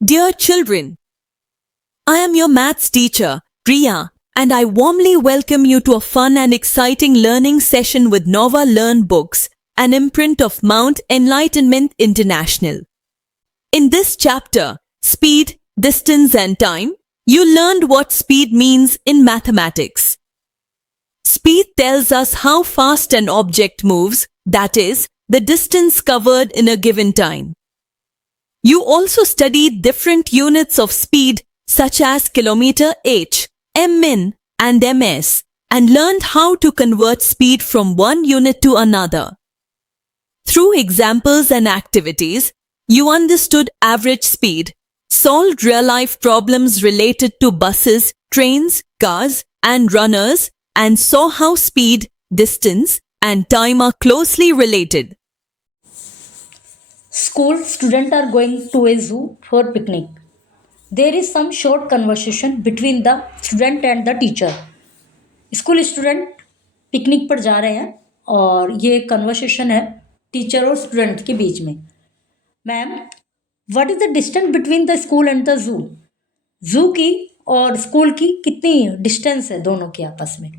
Dear children, I am your maths teacher, Priya, and I warmly welcome you to a fun and exciting learning session with Nova Learn Books, an imprint of Mount Enlightenment International. In this chapter, Speed, Distance and Time, you learned what speed means in mathematics. Speed tells us how fast an object moves, that is, the distance covered in a given time. You also studied different units of speed such as kilometer h, min and ms and learned how to convert speed from one unit to another. Through examples and activities, you understood average speed, solved real-life problems related to buses, trains, cars and runners and saw how speed, distance and time are closely related. School students are going to a zoo for picnic. There is some short conversation between the student and the teacher. School student picnic पर जा रहे हैं और ये conversation है teacher और student के बीच में. Ma'am, what is the distance between the school and the zoo? जू की और स्कूल की कितनी डिस्टेंस है दोनों के आपस में?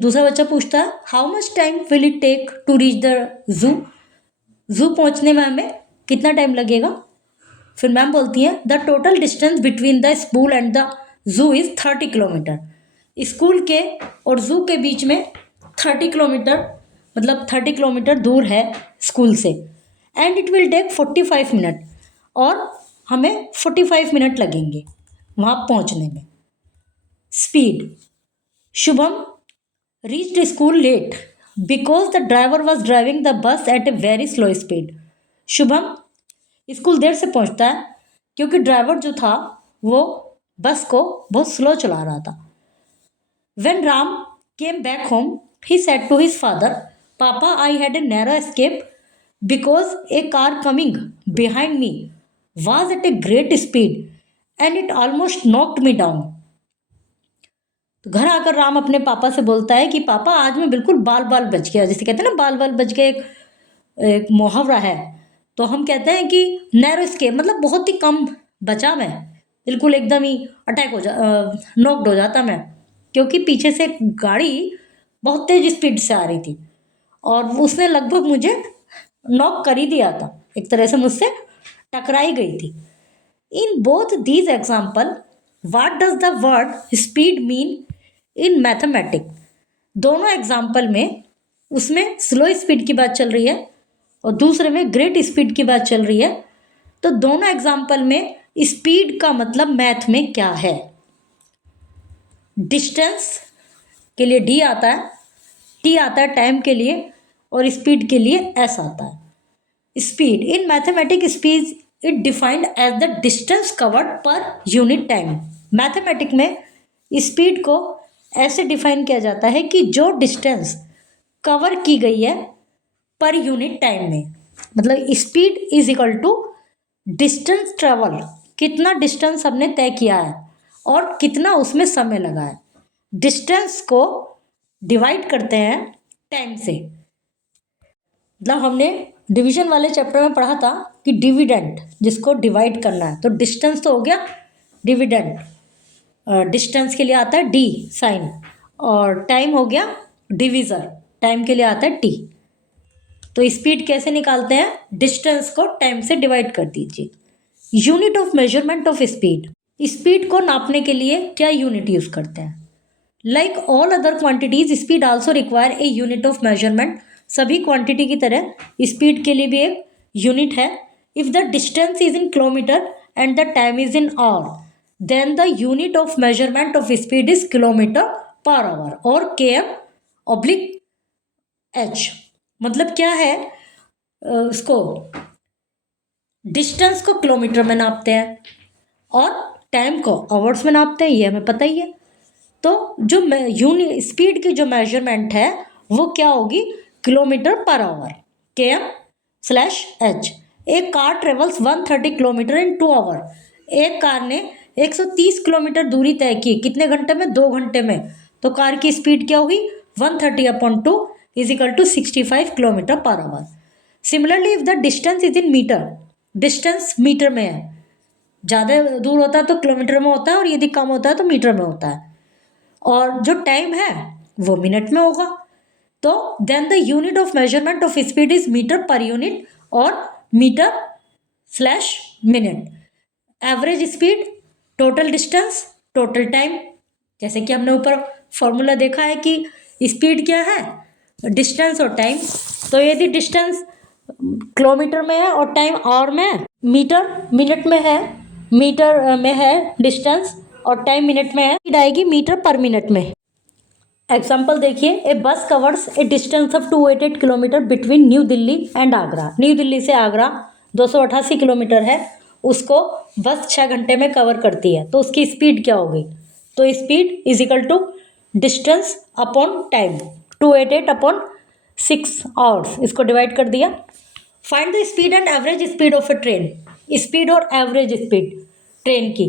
दूसरा बच्चा पूछता है, how much time will it take to reach the zoo? Zoo पहुंचने में हमें कितना टाइम लगेगा? फिर मैम बोलती हैं, the total distance between the school and the zoo is 30 kilometre. School के और जू के बीच में 30 किलोमीटर मतलब 30 किलोमीटर दूर है स्कूल से. And it will take 45 minute और हमें 45 मिनट लगेंगे वहाँ पहुँचने में. Speed. Shubham reached school late because the driver was driving the bus at a very slow speed. Shubham school देर से पहुंचता है क्योंकि ड्राइवर जो था वो बस को बहुत स्लो चला रहा था. When Ram came back home he said to his father, papa I had a narrow escape because a car coming behind me was at a great speed and it almost knocked me down. तो घर आकर राम अपने पापा से बोलता है कि पापा आज मैं बिल्कुल बाल बाल बच गया. जैसे कहते हैं ना बाल बाल बच गए, एक मुहावरा है. तो हम कहते हैं कि नैरो एस्केप मतलब बहुत ही कम बचा मैं, बिल्कुल एकदम ही अटैक हो नॉक्ड हो जाता मैं, क्योंकि पीछे से एक गाड़ी बहुत तेज स्पीड से आ रही थी और उसने लगभग मुझे नॉक कर ही दिया था, एक तरह से मुझसे टकराई गई थी. In both these example what does the word speed mean in mathematic? दोनों एग्जाम्पल में उसमें स्लो स्पीड की बात चल रही है और दूसरे में ग्रेट स्पीड की बात चल रही है. तो दोनों एग्जाम्पल में स्पीड का मतलब मैथ में क्या है? डिस्टेंस के लिए डी आता है, टी आता है टाइम के लिए और स्पीड के लिए एस आता है. Speed in mathematic speed it defined as the distance covered per unit time. Mathematic में स्पीड को ऐसे डिफाइन किया जाता है कि जो डिस्टेंस कवर की गई है पर यूनिट टाइम में, मतलब speed is equal to distance travel, कितना डिस्टेंस हमने तय किया है और कितना उसमें समय लगा है. डिस्टेंस को डिवाइड करते हैं टाइम से. मतलब हमने डिवीजन वाले चैप्टर में पढ़ा था कि डिविडेंड जिसको डिवाइड करना है, तो डिस्टेंस तो हो गया डिविडेंड, डिस्टेंस के लिए आता है डी साइन, और टाइम हो गया डिवीज़र, टाइम के लिए आता है टी. तो स्पीड कैसे निकालते हैं? डिस्टेंस को टाइम से डिवाइड कर दीजिए. Unit of measurement of speed. Speed को नापने के लिए क्या यूनिट यूज़ करते हैं? Like all other quantities speed also require a unit of measurement. सभी क्वांटिटी की तरह स्पीड के लिए भी एक यूनिट है. If the distance is in kilometre and the time is in hour, then the unit of measurement of speed is kilometre per hour or km/h. मतलब क्या है, उसको डिस्टेंस को किलोमीटर में नापते हैं और टाइम को आवर्स में नापते हैं, ये हमें पता ही है. तो जो यूनिट स्पीड की जो मेजरमेंट है वो क्या होगी? Kilometre per hour, km/h. एक car travels 130 kilometre in 2 hour. एक कार ने 130 किलोमीटर दूरी तय की कितने घंटे में? 2 घंटे में. तो कार की स्पीड क्या होगी? 130/2 is equal to 65 kilometre per hour. Similarly if the distance is in metre, distance metre में है ज़्यादा दूर होता है तो किलोमीटर में होता है, और यदि कम होता है तो मीटर में होता है, और जो टाइम है वो मिनट में होगा। तो then the unit of measurement of speed is metre per unit or metre slash minute. Average speed, total distance, total time. जैसे कि हमने ऊपर फॉर्मूला देखा है कि स्पीड क्या है, डिस्टेंस और टाइम। तो यदि डिस्टेंस किलोमीटर में है और टाइम आवर में है, मीटर मिनट में है, मीटर में है डिस्टेंस और टाइम मिनट में है, स्पीड आएगी मीटर पर मिनट में। एग्जाम्पल देखिए, ए बस covers A distance of 288 kilometre between new Delhi and Agra. New Delhi से आगरा 288 किलोमीटर है, उसको बस 6 घंटे में कवर करती है, तो उसकी स्पीड क्या होगी? तो speed is equal to distance upon time, 288 upon 6 hours, इसको डिवाइड कर दिया। Find the speed and average speed of a train. Speed और एवरेज स्पीड ट्रेन की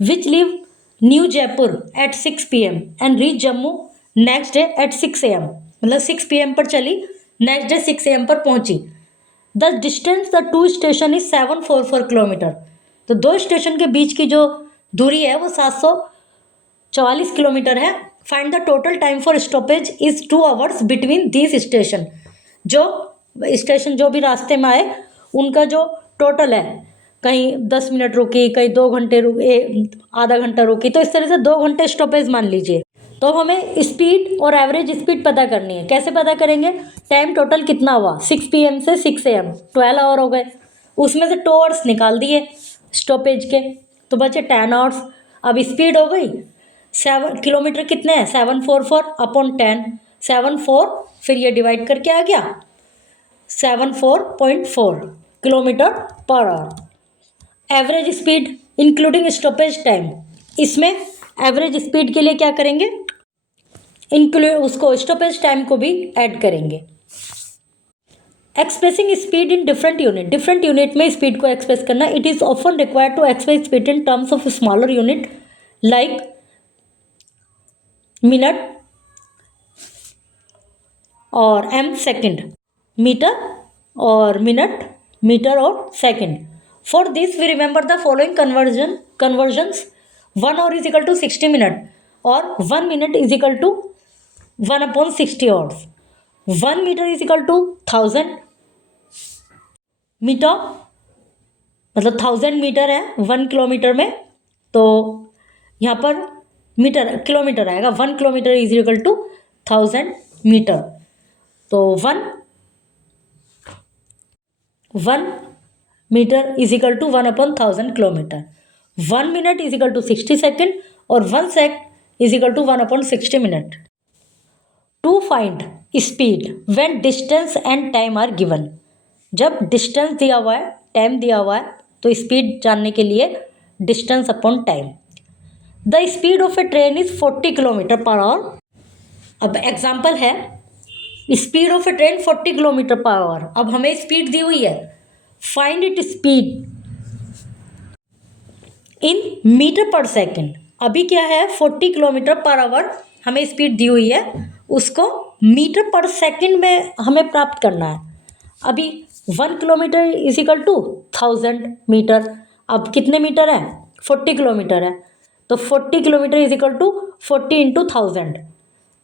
which leave new Jaipur at 6 PM and reach Jammu next day at 6 AM। मतलब 6 PM पर चली, next day 6 AM पर पहुंची। The distance the two station is 744 kilometre. तो दो station के बीच की जो दूरी है वो 744 किलोमीटर है। Find the total time for stoppage is 2 hours between this station. जो स्टेशन जो भी रास्ते में आए उनका जो टोटल है, कहीं 10 मिनट रुकी, कहीं 2 घंटे रुकी, आधा घंटा रुकी, तो इस तरह से 2 घंटे स्टॉपेज मान लीजिए। तो हमें स्पीड और एवरेज स्पीड पता करनी है। कैसे पता करेंगे? टाइम टोटल कितना हुआ, 6 PM से 6 AM 12 आवर हो गए, उसमें से 2 आवर्स निकाल दिए स्टॉपेज के, तो बचे 10 आवर्स। अब स्पीड हो गई 7 किलोमीटर, कितने हैं 744 अपॉन 10, 74, फिर ये डिवाइड करके आ गया 74.4 kilometre per our. Average speed including stoppage time, इसमें एवरेज स्पीड के लिए क्या करेंगे, इंक्लूड उसको स्टॉपेज टाइम को भी ऐड करेंगे। Expressing speed in different unit, different unit में स्पीड को एक्सप्रेस करना। It is often required to express speed in terms of smaller unit like minute और m सेकेंड, मीटर और मिनट, मीटर और second. For this we remember the following conversions. 1 hour is equal to 60 minute और 1 minute is equal to 1/60 hours। 1 meter is equal to 1000 metre, मतलब 1000 metre है 1 kilometre में, तो यहाँ पर मीटर किलोमीटर आएगा। 1 kilometre is equal to 1000 metre. तो 1 metre is equal to 1/1000 kilometre. 1 minute is equal to 60 second और 1 sec is equal to 1/60 minute. To find speed when distance and time are given. जब distance दिया हुआ है, time दिया हुआ है, तो स्पीड जानने के लिए distance upon time. The speed of a train is 40 kilometre per hour. अब एग्जाम्पल है, speed of a train 40 kilometre per hour. अब हमें स्पीड दी हुई है, find it speed in metre per second. अभी क्या है, 40 किलोमीटर पर आवर हमें स्पीड दी हुई है, उसको मीटर पर सेकेंड में हमें प्राप्त करना है। अभी 1 kilometre is equal to 1000 metre. अब कितने मीटर है, 40 किलोमीटर है, तो 40 kilometre is equal to 40 into 1000,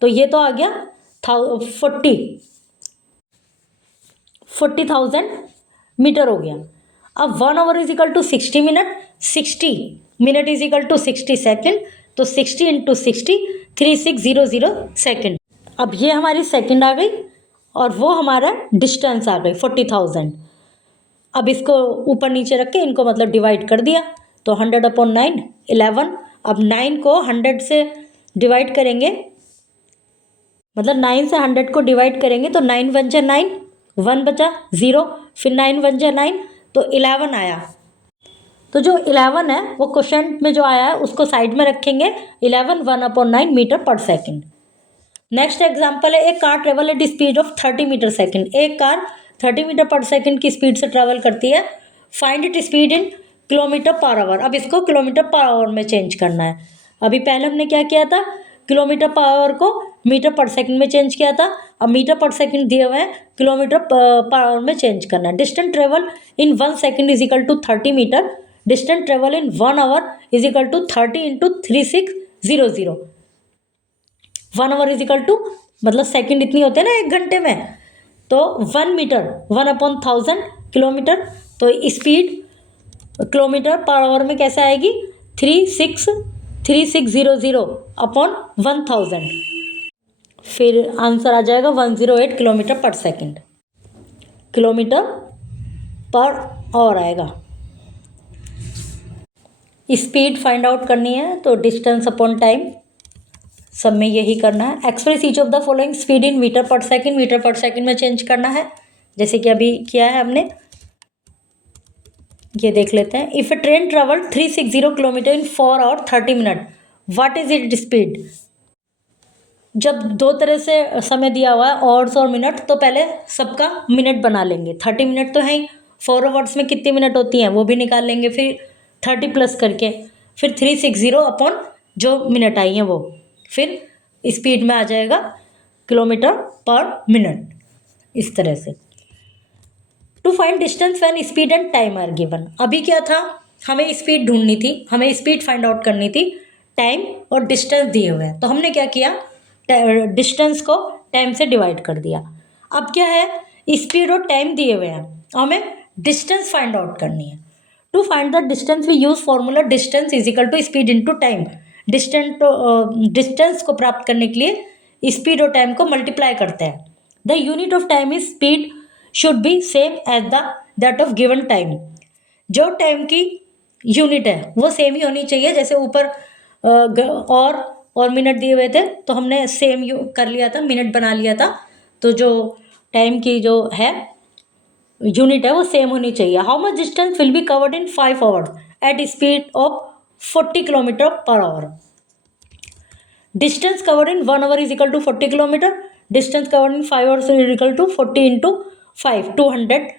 तो ये तो आ गया 40,000 मीटर हो गया। अब 1 hour is equal to 60 minute, 60 minute is equal to 60 second, तो 60 इंटू 60 3600 सेकेंड। अब ये हमारी सेकेंड आ गई और वो हमारा डिस्टेंस आ गई 40,000। अब इसको ऊपर नीचे रख के इनको मतलब डिवाइड कर दिया, तो 100/9 11। अब 9 को 100 से डिवाइड करेंगे, मतलब 9 से 100 को डिवाइड करेंगे तो 9 1 जा 9, 1 बचा 0, फिर 9 1 जा 9, तो 11 आया। तो जो 11 है वो क्वेश्चन में जो आया है उसको साइड में रखेंगे। 11 1/9 metre per second. Next example है, एक car travel at speed of 30 metre second. एक कार 30 मीटर पर सेकेंड की स्पीड से ट्रेवल करती है। Find it speed in kilometre per hour. अब इसको किलोमीटर पर आवर में चेंज करना है। अभी पहले हमने क्या किया था, किलोमीटर पर आवर को मीटर पर सेकंड में चेंज किया था। अब मीटर पर सेकंड दिए हुए हैं, किलोमीटर पर आवर में चेंज करना है। Distance travel in 1 second is equal to 30 metre. Distance travel in 1 hour is equal to 30 into 3600। 1 hour is equal to मतलब सेकंड इतनी होते हैं ना 1 घंटे में, तो 1 मीटर 1/1000 किलोमीटर। तो स्पीड किलोमीटर पर आवर में कैसे आएगी 3600 अपॉन 1000, फिर आंसर आ जाएगा 108 किलोमीटर पर सेकंड, किलोमीटर पर आवर आएगा। स्पीड फाइंड आउट करनी है तो डिस्टेंस अपॉन टाइम, सब में यही करना है। Express each of the following speed in metre per second में चेंज करना है, जैसे कि अभी किया है हमने। ये देख लेते हैं। If a train travel 360 kilometre in 4 hour 30 minute, what is it speed. जब दो तरह से समय दिया हुआ है आवर्स और मिनट, तो पहले सबका मिनट बना लेंगे। 30 मिनट तो है ही, 4 आवर्स में कितनी मिनट होती हैं वो भी निकाल लेंगे, फिर 30 प्लस करके, फिर 360 अपॉन जो मिनट आई हैं वो, फिर स्पीड में आ जाएगा किलोमीटर पर मिनट, इस तरह से। To find distance when speed and time are given. अभी क्या था, हमें स्पीड ढूंढनी थी, हमें स्पीड फाइंड आउट करनी थी, टाइम और डिस्टेंस दिए हुए हैं, तो हमने क्या किया, डिस्टेंस को टाइम से डिवाइड कर दिया। अब क्या है, स्पीड और टाइम दिए हुए हैं, हमें डिस्टेंस फाइंड आउट करनी है। To find the distance we use formula distance is equal to speed into time. Distance को प्राप्त करने के लिए स्पीड और टाइम को मल्टीप्लाई करते हैं। The unit of time is speed should be same as the that of given time. जो टाइम की यूनिट है वो सेम ही होनी चाहिए, जैसे ऊपर और मिनट दिए हुए थे तो हमने सेम कर लिया था, मिनट बना लिया था, तो जो टाइम की जो है यूनिट है वो सेम होनी चाहिए। How much distance will be covered in 5 hours at speed of 40 kilometre per hour. Distance covered in 1 hour is equal to 40 kilometre, distance covered in 5 hours is equal to 40 into 5 200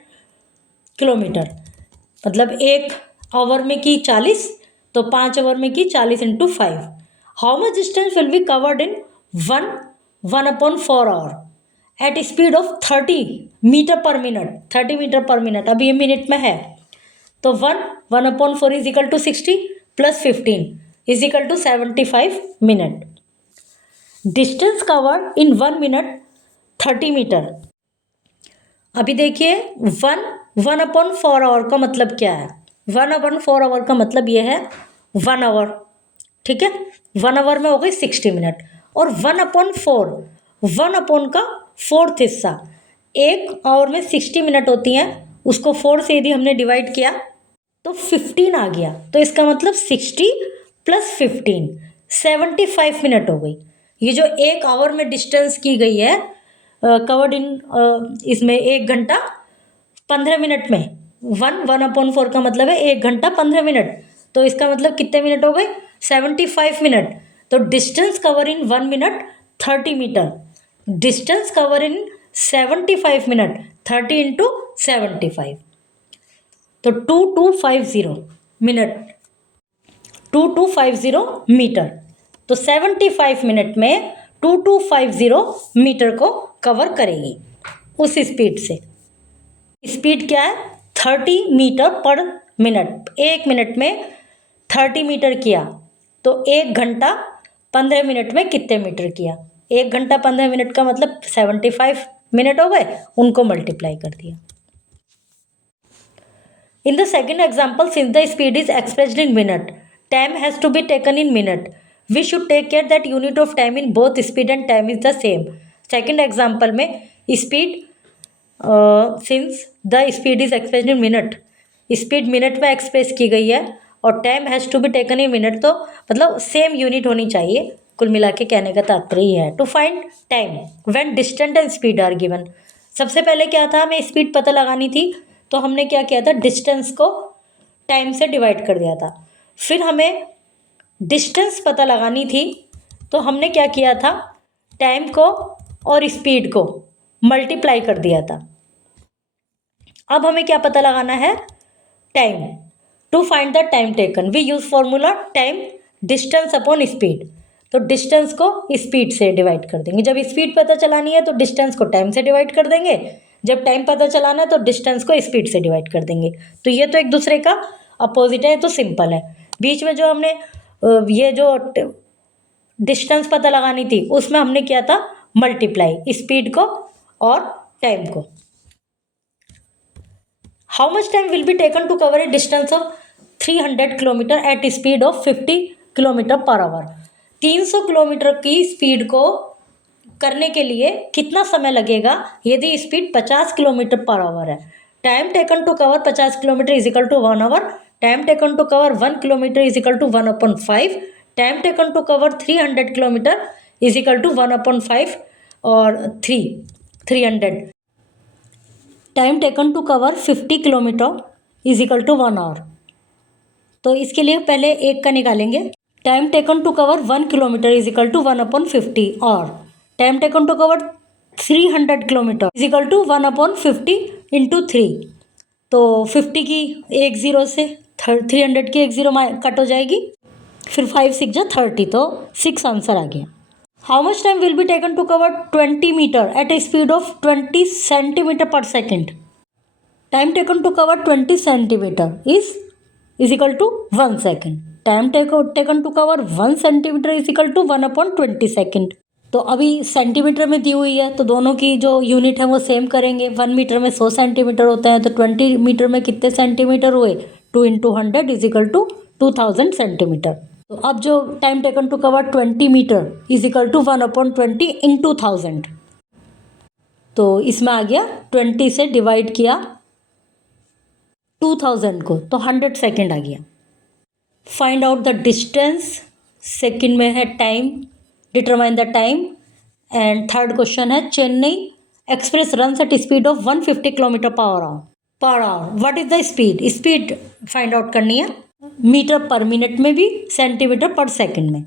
kilometre. मतलब 1 our में की 40, तो 5 our में की 40 into 5। How much distance will be covered in 1/4 hour at speed of 30 metre per minute. 30 metre per minute, अब ये minute में है, तो 1/4 is equal to 60 plus 15 is equal to 75 minute. Distance covered in 1 minute 30 metre. अभी देखिए 1/4 our का मतलब क्या है। 1/4 आवर का मतलब ये है 1 आवर, ठीक है। 1 आवर में हो गई 60 मिनट, और 1/4 1 अपॉन का 4th हिस्सा। 1 आवर में 60 मिनट होती हैं, उसको 4 से यदि हमने डिवाइड किया तो 15 आ गया, तो इसका मतलब 60 प्लस 15 75 मिनट हो गई। ये जो 1 आवर में डिस्टेंस की गई है कवर्ड इन, इसमें 1 घंटा 15 मिनट में 1/4 का मतलब है 1 घंटा 15 मिनट, तो इसका मतलब कितने मिनट हो गए 75 मिनट। तो distance cover in 1 minute 30 metre, distance cover in 75 minute 30 into 75, तो 2250 मिनट 2250 मीटर। तो 75 मिनट में 2250 मीटर को कवर करेगी उस स्पीड से। स्पीड क्या है 30 मीटर पर मिनट। 1 मिनट में 30 मीटर किया तो 1 घंटा 15 मिनट में कितने मीटर किया। 1 घंटा 15 मिनट का मतलब 75 मिनट हो गए, उनको मल्टीप्लाई कर दिया। In the second example, since the speed is expressed in minute, time has to be taken in minute. We should take care that unit of time in both speed and time is the same. Second example में speed, since the speed is expressed in minute, speed minute में express की गई है और time has to be taken in minute, तो मतलब same unit होनी चाहिए। कुल मिला के कहने का तात्पर्य ये है। To find time when distance and speed are given. सबसे पहले क्या था, हमें स्पीड पता लगानी थी, तो हमने क्या किया था, डिस्टेंस को टाइम से डिवाइड कर दिया था। फिर हमें डिस्टेंस पता लगानी थी, तो हमने क्या किया था, टाइम को और स्पीड को मल्टीप्लाई कर दिया था। अब हमें क्या पता लगाना है, time. To find the time taken we use formula time distance upon speed. तो डिस्टेंस को स्पीड से डिवाइड कर देंगे। जब स्पीड पता चलानी है तो डिस्टेंस को टाइम से डिवाइड कर देंगे, जब टाइम पता चलाना है तो डिस्टेंस को स्पीड से डिवाइड कर देंगे। तो ये तो एक दूसरे का अपोजिट है तो सिंपल है। बीच में जो हमने ये जो डिस्टेंस पता लगानी थी उसमें हमने किया था मल्टीप्लाई स्पीड को और टाइम को। How much time will be taken to cover a distance of 300 kilometre at speed of 50 kilometre per hour. 300 kilometre की स्पीड को करने के लिए कितना समय लगेगा यदि स्पीड 50 किलोमीटर पर आवर है। Time taken to cover 50 kilometre is equal to 1 hour. Time taken to cover 1 kilometre is equal to 1/5। Time taken to cover 300 kilometre is equal to 1/5 और 300। Time taken to cover 50 kilometre is equal to 1 hour. तो इसके लिए पहले एक का निकालेंगे। Time taken to cover 1 kilometre is equal to 1/50 और time taken to cover 300 kilometre is equal to 1/50 into 3। तो 50 की एक ज़ीरो से 300 की एक ज़ीरो कट हो जाएगी, फिर 5 6 जा 30, तो 6 आंसर आ गया। How much time will be taken to cover 20 metre at a speed of 20 centimetre per second. Time taken to cover 20 centimetre is equal to 1 second. Time taken to cover 1 centimetre is equal to 1/20 second. तो अभी centimetre में दी हुई है तो दोनों की जो unit है वो सेम करेंगे। 1 मीटर में 100 सेंटीमीटर होता है तो 20 मीटर में कितने सेंटीमीटर हुए, 2 × 100 इज इक्वल टू 2000 सेंटीमीटर। तो अब जो time taken to cover 20 metre is equal to 1/20 into 1000। तो इसमें आ गया 20 से डिवाइड किया 2000 को तो 100 सेकेंड आ गया। Find out the distance, second में है time, determine the time. And third question है Chennai express runs at speed of 150 kilometre per hour. What is the speed? Speed find out करनी है मीटर पर मिनट में भी, centimetre पर second में।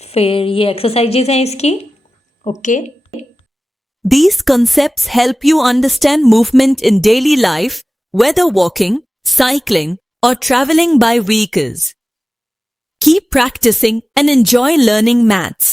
फिर ये एक्सरसाइजेज हैं इसकी। Okay These concepts help you understand movement in daily life, whether walking, cycling, or traveling by vehicles. Keep practicing and enjoy learning maths.